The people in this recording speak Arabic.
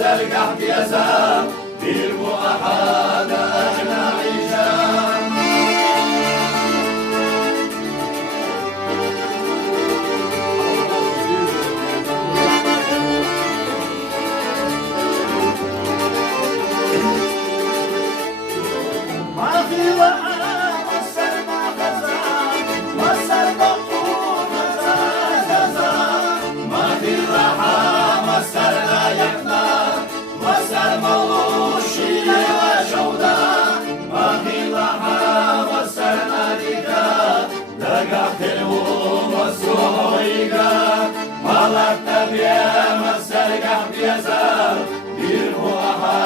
سرقح بيزام ديرو أحانا عيشام ما في وقع وصل ما خزان وصل بقور خزان ما في راحة وصل لا يحنى وصل موشي وشودا ما في راحة وصل مالكا دقعت الوم والسويقا مالك تبيا وصل قحب يزار ديرو أحد